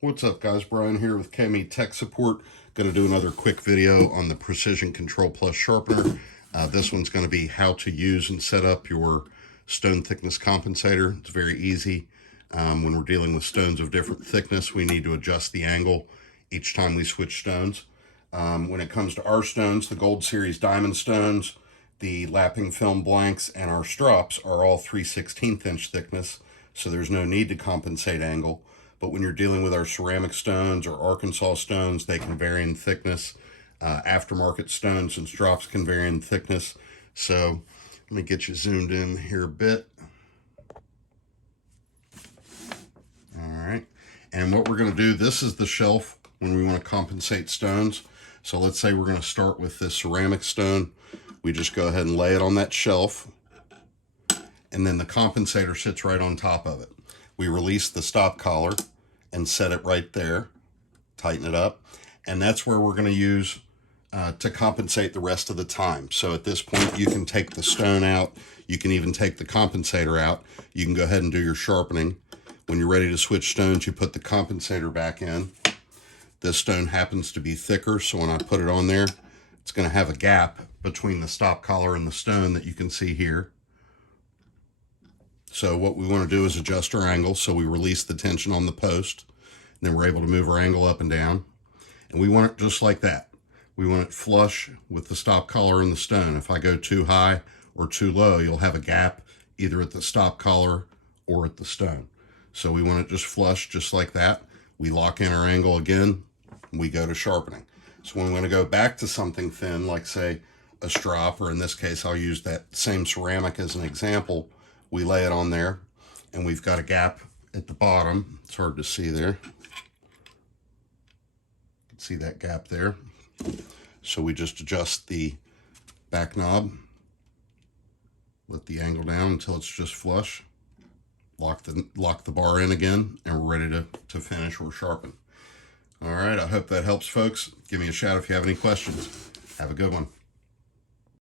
What's up, guys? Brian here with KME Tech Support. Going to do another quick video on the Precision Control Plus sharpener. This one's going to be how to use and set up your stone thickness compensator. It's very easy. When we're dealing with stones of different thickness, we need to adjust the angle each time we switch stones. When it comes to our stones, the Gold Series Diamond stones, the lapping film blanks, and our strops are all 3/16 inch thickness, so there's no need to compensate angle. But when you're dealing with our ceramic stones or Arkansas stones, they can vary in thickness. Aftermarket stones and strops can vary in thickness. So let me get you zoomed in here a bit. All right. And what we're going to do, this is the shelf when we want to compensate stones. So let's say we're going to start with this ceramic stone. We just go ahead and lay it on that shelf. And then the compensator sits right on top of it. We release the stop collar and set it right there, tighten it up, and that's where we're going to use to compensate the rest of the time. So at this point, you can take the stone out, you can even take the compensator out, you can go ahead and do your sharpening. When you're ready to switch stones, you put the compensator back in. This stone happens to be thicker, so when I put it on there, it's going to have a gap between the stop collar and the stone that you can see here. So what we want to do is adjust our angle. So we release the tension on the post, and then we're able to move our angle up and down. And we want it just like that. We want it flush with the stop collar and the stone. If I go too high or too low, you'll have a gap either at the stop collar or at the stone. So we want it just flush, just like that. We lock in our angle again, and we go to sharpening. So when we want to go back to something thin, like say a strop, or in this case, I'll use that same ceramic as an example, we lay it on there, and we've got a gap at the bottom. It's hard to see there. You can see that gap there. So we just adjust the back knob, let the angle down until it's just flush, lock the bar in again, and we're ready to finish or sharpen. All right, I hope that helps, folks. Give me a shout if you have any questions. Have a good one.